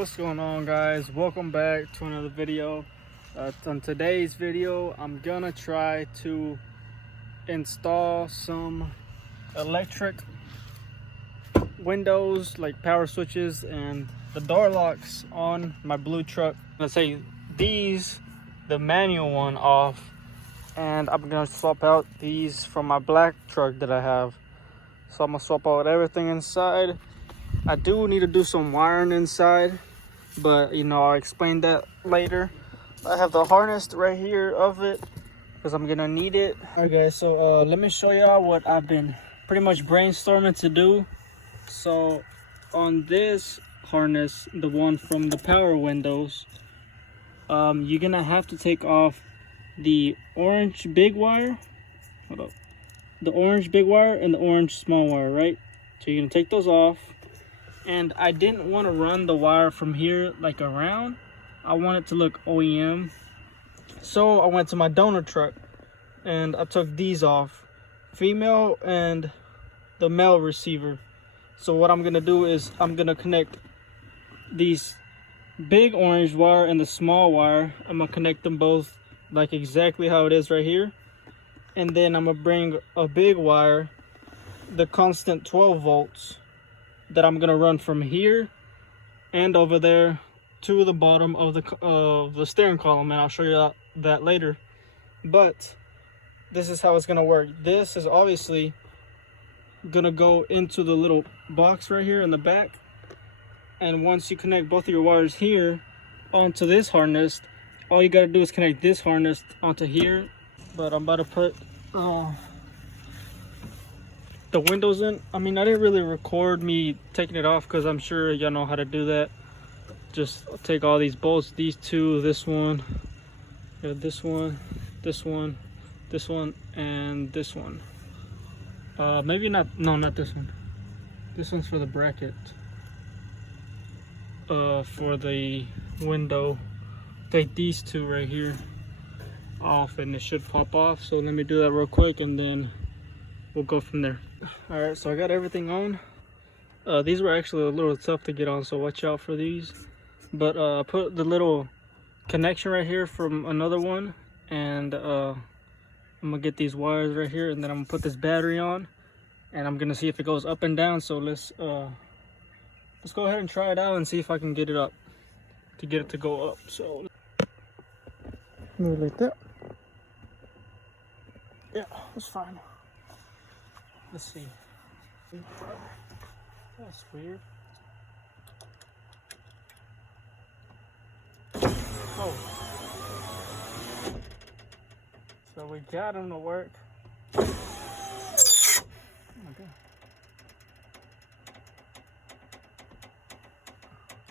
What's going on, guys? Welcome back to another video. On today's video, I'm gonna try to install some electric windows, like power switches and the door locks on my blue truck. Let's say these, the manual one, off, and I'm gonna swap out these from my black truck that I have. So I'm gonna swap out everything inside. I do need to do some wiring inside, but I'll explain that later. I have the harness right here of it because I'm gonna need it. All right, guys, so let me show y'all what I've been pretty much brainstorming to do. So on this harness, the one from the power windows, you're gonna have to take off the orange big wire. Hold up. The orange big wire and the orange small wire, right? So you're gonna take those off. And I didn't want to run the wire from here like around. I want it to look OEM. So I went to my donor truck and I took these off, female and the male receiver. So what I'm gonna do is I'm gonna connect these big orange wire and the small wire. I'm gonna connect them both like exactly how it is right here. And then I'm gonna bring a big wire, the constant 12 volts, that I'm gonna run from here and over there to the bottom of the steering column, and I'll show you that later. But this is how it's gonna work. This is obviously gonna go into the little box right here in the back, and once you connect both of your wires here onto this harness, all you gotta do is connect this harness onto here. But I'm about to put the windows in. I mean, I didn't really record me taking it off because I'm sure y'all know how to do that. Just take all these bolts, these two, this one, this one, this one, this one, and this one. Maybe not, no, not this one. This one's for the bracket. For the window. Take these two right here off and it should pop off. So let me do that real quick and then we'll go from there. All right, so I got everything on. These were actually a little tough to get on, so watch out for these. But I put the little connection right here from another one, and I'm gonna get these wires right here, and then I'm gonna put this battery on, and I'm gonna see if it goes up and down. So let's go ahead and try it out and see if I can get it up, to get it to go up. So move it like that. Yeah, that's fine. Let's see. That's weird. Oh. So we got them to work. Okay.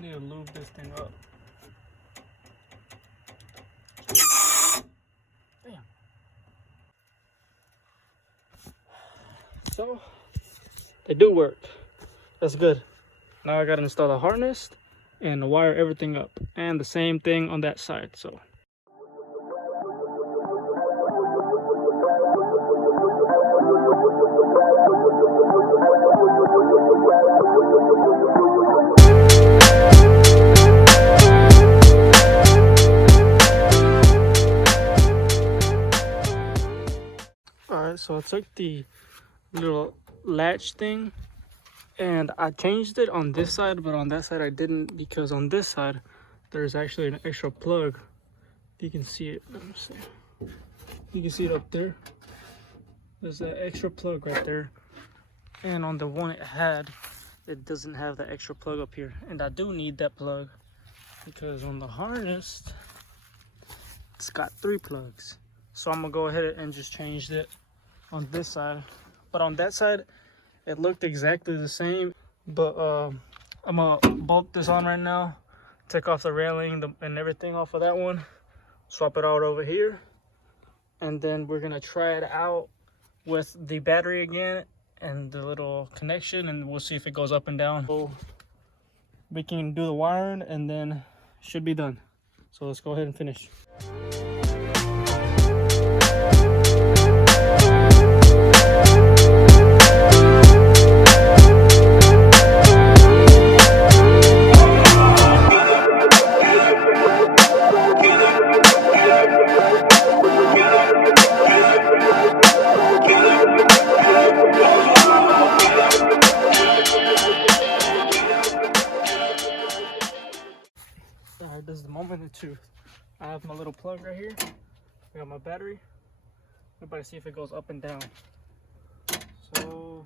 Need to lube this thing up. Damn. So they do work. That's good. Now I gotta install the harness and wire everything up, and the same thing on that side. So all right, so I took the little latch thing and I changed it on this side, but on that side I didn't, because on this side there's actually an extra plug. You can see it. Let me see. You can see it up there. There's an extra plug right there, and on the one it doesn't have the extra plug up here, and I do need that plug because on the harness it's got 3 plugs. So I'm gonna go ahead and just change it on this side. But on that side it looked exactly the same. But I'm gonna bolt this on right now, take off the railing and everything off of that one, swap it out over here, and then we're gonna try it out with the battery again and the little connection, and we'll see if it goes up and down. So we can do the wiring and then it should be done. So let's go ahead and finish. this is the moment of truth. I have my little plug right here. I got my battery. We're about to see if it goes up and down. So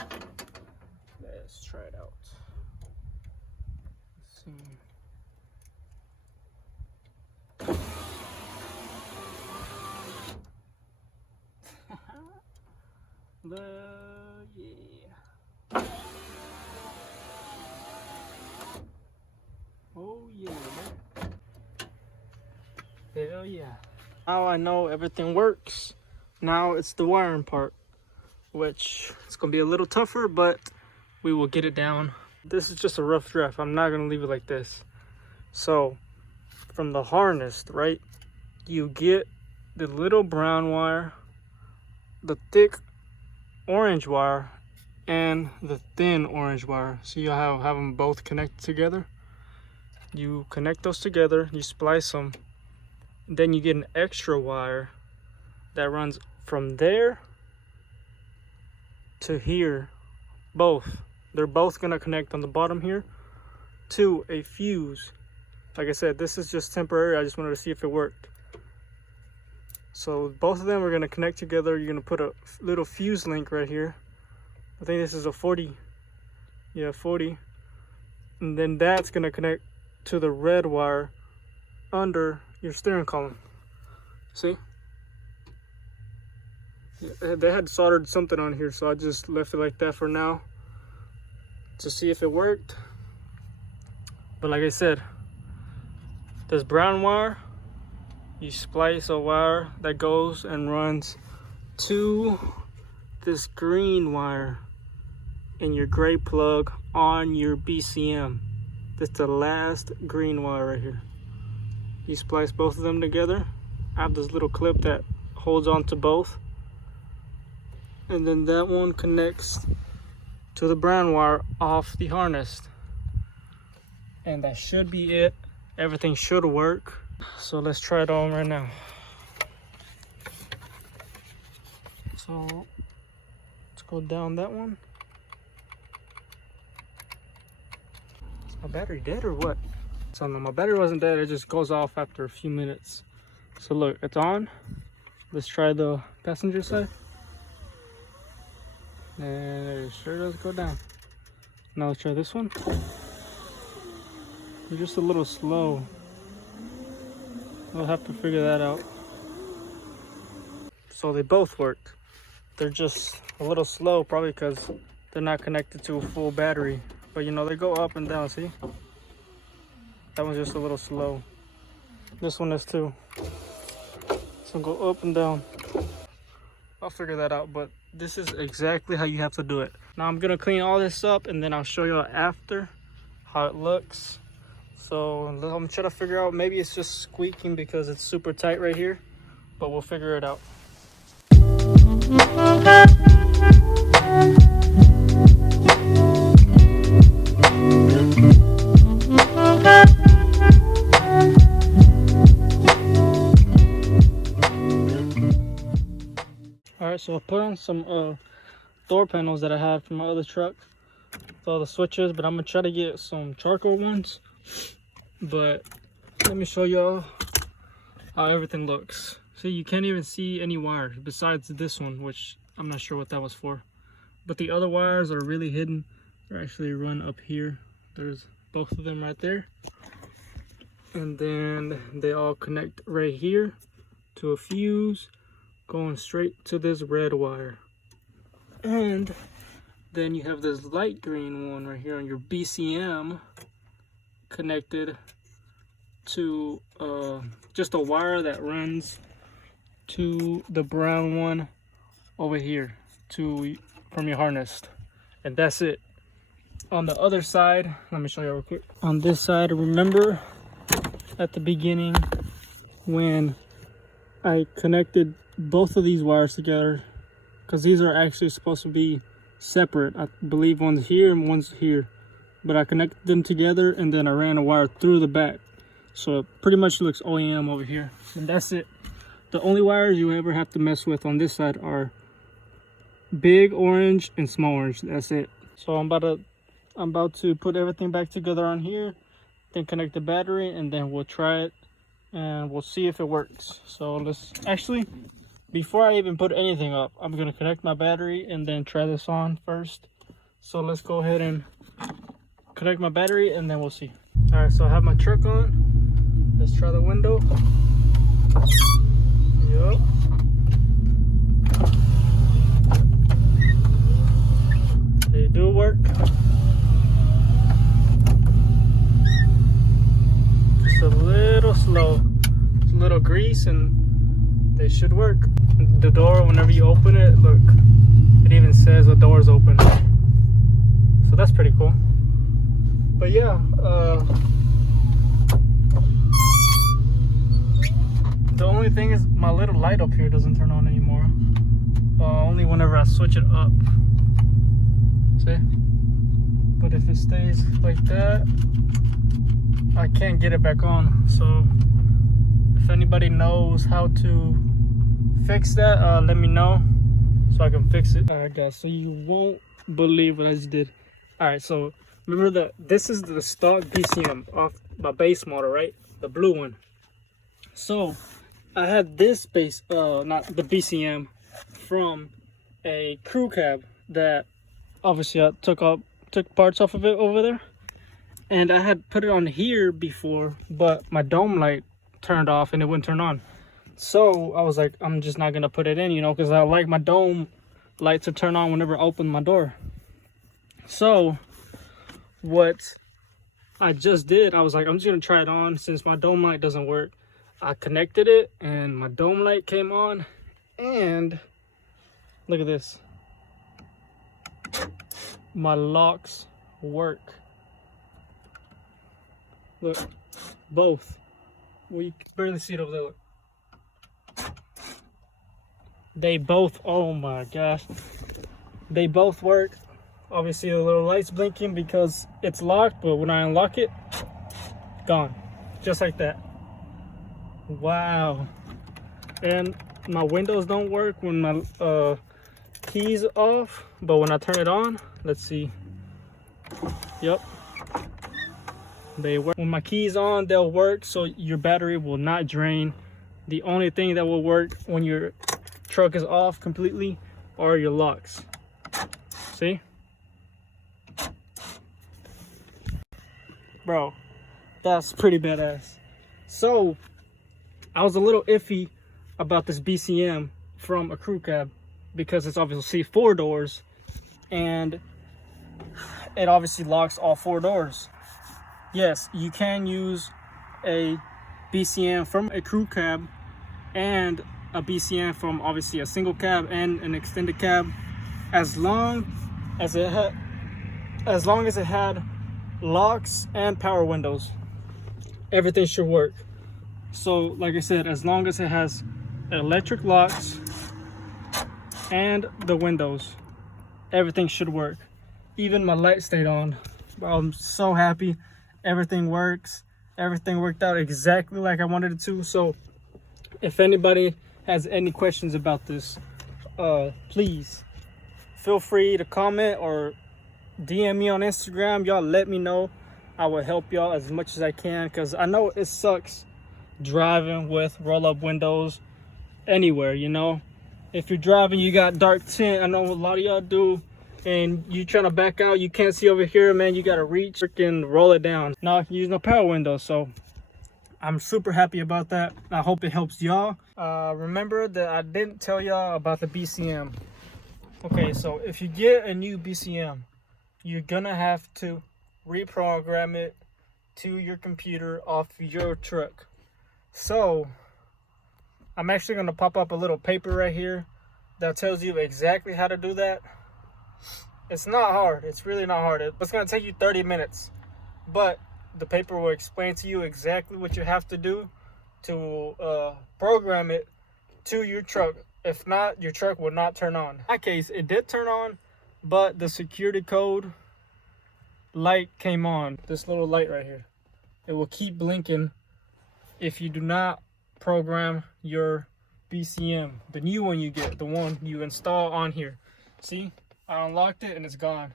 let's try it out. Let's see. Yeah. Oh yeah. Hell yeah. Now I know everything works. Now it's the wiring part, which it's gonna be a little tougher, but we will get it down. This is just a rough draft. I'm not gonna leave it like this. So from the harness, right, you get the little brown wire, the thick orange wire, and the thin orange wire. So you have them both connected together. You connect those together, you splice them, and then you get an extra wire that runs from there to here. Both, they're both gonna connect on the bottom here to a fuse. Like I said, this is just temporary. I just wanted to see if it worked. So both of them are gonna connect together. You're gonna put a little fuse link right here. I think this is a 40. Yeah, 40. And then that's gonna connect to the red wire under your steering column. See? They had soldered something on here, so I just left it like that for now to see if it worked. But like I said, this brown wire, you splice a wire that goes and runs to this green wire in your gray plug on your BCM. This is the last green wire right here. You splice both of them together. I have this little clip that holds on to both. And then that one connects to the brown wire off the harness. And that should be it. Everything should work. So let's try it on right now. So let's go down that one. Is my battery dead or what? So no, my battery wasn't dead. It just goes off after a few minutes. So look, it's on. Let's try the passenger side. And it sure does go down. Now let's try this one. You're just a little slow. We'll have to figure that out. So they both work. They're just a little slow, probably because they're not connected to a full battery. But you know, they go up and down, see? That one's just a little slow. This one is too. So go up and down. I'll figure that out, but this is exactly how you have to do it. Now I'm gonna clean all this up and then I'll show you after how it looks. So I'm trying to figure out, maybe it's just squeaking because it's super tight right here, but we'll figure it out. Alright, so I put on some door panels that I had from my other truck with all the switches, but I'm gonna try to get some charcoal ones. But let me show y'all how everything looks. See, you can't even see any wires besides this one, which I'm not sure what that was for. But the other wires are really hidden. They're actually run up here. There's both of them right there. And then they all connect right here to a fuse going straight to this red wire. And then you have this light green one right here on your BCM connected to just a wire that runs to the brown one over here from your harness. And that's it. On the other side, let me show you real quick. On this side, remember at the beginning when I connected both of these wires together, because these are actually supposed to be separate. I believe one's here and one's here, but I connected them together and then I ran a wire through the back, so it pretty much looks OEM over here. And that's it. The only wires you ever have to mess with on this side are big orange and small orange. That's it. So I'm about to put everything back together on here, then connect the battery, and then we'll try it and we'll see if it works. So let's actually, before I even put anything up, I'm gonna connect my battery and then try this on first. So let's go ahead and connect my battery and then we'll see. All right, so I have my truck on. Let's try the window. Yup. They do work. Just a little slow. It's a little grease and they should work. The door, whenever you open it, look, it even says the door's open. So that's pretty cool. But yeah, the only thing is my little light up here doesn't turn on anymore. Only whenever I switch it up. See? But if it stays like that, I can't get it back on. So if anybody knows how to fix that, let me know so I can fix it. Alright guys, so you won't believe what I just did. Alright, so remember that this is the stock BCM off my base model, right? The blue one. So I had this base, not the BCM, from a crew cab that obviously I took parts off of it over there, and I had put it on here before, but my dome light turned off and it wouldn't turn on. So I was like, I'm just not gonna put it in, you know, because I like my dome light to turn on whenever I open my door. So what I just did, I was like, I'm just gonna try it on since my dome light doesn't work. I connected it and my dome light came on, and look at this. My locks work. Look, both. Well, you can barely see it over there. Look. They both, oh my gosh. They both work. Obviously the little light's blinking because it's locked, but when I unlock it, gone. Just like that. Wow. And my windows don't work when my keys off, but when I turn it on, let's see. Yep, they work. When my keys on, they'll work, so your battery will not drain. The only thing that will work when your truck is off completely are your locks. See, bro, that's pretty badass. So I was a little iffy about this BCM from a crew cab because it's obviously 4 doors and it obviously locks all 4 doors. Yes, you can use a BCM from a crew cab and a BCM from obviously a single cab and an extended cab, as long as it had locks and power windows. Everything should work. So like I said, as long as it has electric locks and the windows, everything should work. Even my light stayed on. I'm so happy. Everything works. Everything worked out exactly like I wanted it to. So if anybody has any questions about this, please feel free to comment or DM me on Instagram. Y'all let me know. I will help y'all as much as I can, because I know it sucks driving with roll-up windows anywhere, you know. If you're driving, you got dark tint. I know a lot of y'all do, and you trying to back out, you can't see over here, man. You gotta reach and roll it down. Now I can use no power window, so I'm super happy about that. I hope it helps y'all. Remember that I didn't tell y'all about the BCM. Okay, so if you get a new BCM, you're gonna have to reprogram it to your computer off your truck. So I'm actually going to pop up a little paper right here that tells you exactly how to do that. It's not hard. It's really not hard. It's going to take you 30 minutes, but the paper will explain to you exactly what you have to do to program it to your truck. If not, your truck will not turn on. In that case, it did turn on, but the security code light came on. This little light right here, it will keep blinking if you do not program your BCM, the new one you get, the one you install on here. See, I unlocked it and it's gone.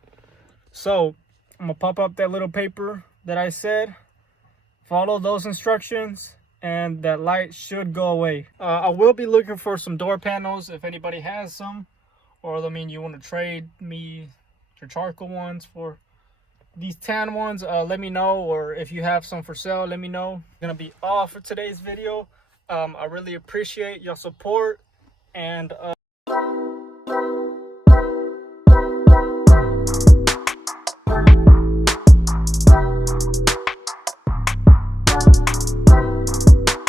So I'm gonna pop up that little paper that I said, follow those instructions and that light should go away. I will be looking for some door panels if anybody has some, or I mean you want to trade me your charcoal ones for these tan ones, let me know. Or if you have some for sale, let me know. Gonna be all for today's video. I really appreciate your support, and